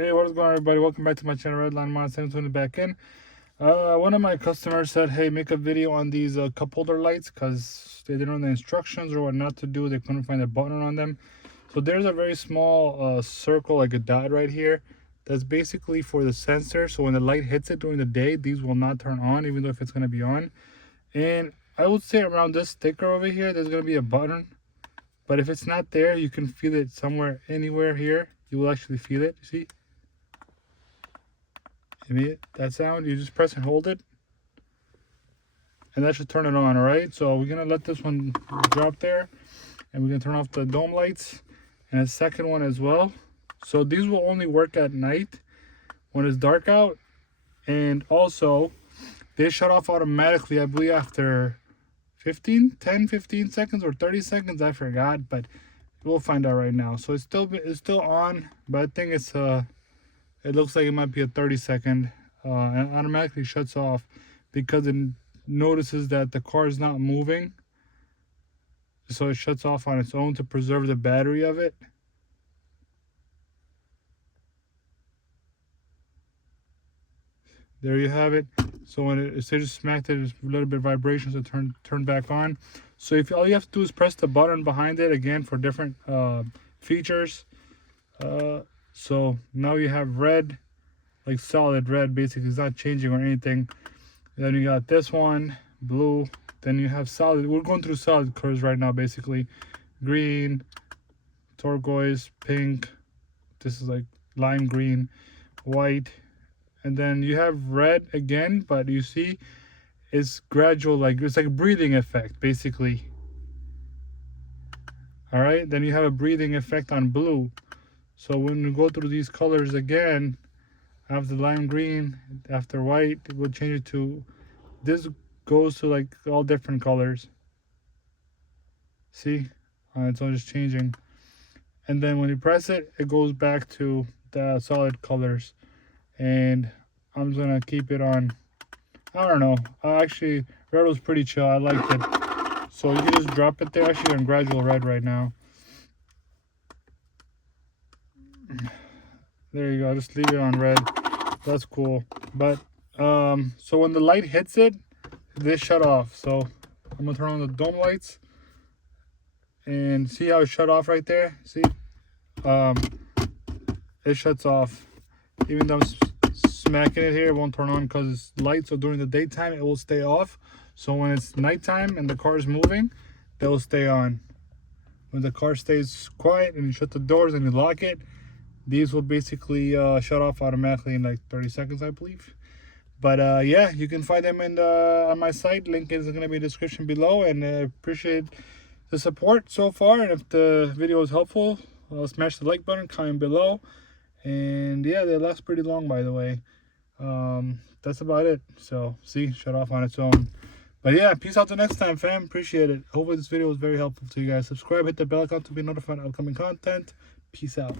Hey, what is going on, everybody? Welcome back to my channel, RedLineMods. I'm tuning back in. One of my customers said, hey, make a video on these cup holder lights because they didn't know the instructions or what not to do. They couldn't find a button on them. So there's a very small circle, like a dot right here. That's basically for the sensor. So when the light hits it during the day, these will not turn on, even though if it's going to be on. And I would say around this sticker over here, there's going to be a button. But if it's not there, you can feel it somewhere, anywhere here. You will actually feel it, you see? That sound, you just press and hold it and that should turn it on. All right, so we're gonna let this one drop there and we're gonna turn off the dome lights and a second one as well. So these will only work at night when it's dark out, and also they shut off automatically, I believe, after 10 15 seconds or 30 seconds, I forgot, but we'll find out right now. So it's still on, but I think it's it looks like it might be a 30-second, and automatically shuts off because it notices that the car is not moving. So it shuts off on its own to preserve the battery of it. There you have it. So when it just smacked it, it's a little bit of vibration, so it turned back on. So if all you have to do is press the button behind it again for different features. So now you have red, like solid red, basically. It's not changing or anything. And then you got this one, blue. Then you have solid. We're going through solid colors right now, basically. Green, turquoise, pink. This is like lime green, white. And then you have red again, but you see it's gradual, like it's like a breathing effect, basically. All right, then you have a breathing effect on blue. So when you go through these colors again, after lime green, after white, it will change it to, this goes to like all different colors. See, it's all just changing. And then when you press it, it goes back to the solid colors. And I'm just gonna keep it on, I don't know, actually red was pretty chill, I liked it. So you can just drop it there. Actually on gradual red right now. There you go, just leave it on red. That's cool. But so when the light hits it, they shut off. So I'm gonna turn on the dome lights and see how it shut off right there. See, it shuts off. Even though I'm smacking it here, it won't turn on because it's light. So during the daytime it will stay off. So when it's nighttime and the car is moving, they'll stay on. When the car stays quiet and you shut the doors and you lock it, these will basically shut off automatically in like 30 seconds, I believe. But yeah, you can find them in on my site. Link is going to be in the description below. And I appreciate the support so far. And if the video was helpful, smash the like button, comment below. And yeah, they last pretty long, by the way. That's about it. So see, shut off on its own. But yeah, peace out till next time, fam. Appreciate it. Hopefully this video was very helpful to you guys. Subscribe, hit the bell icon to be notified of upcoming content. Peace out.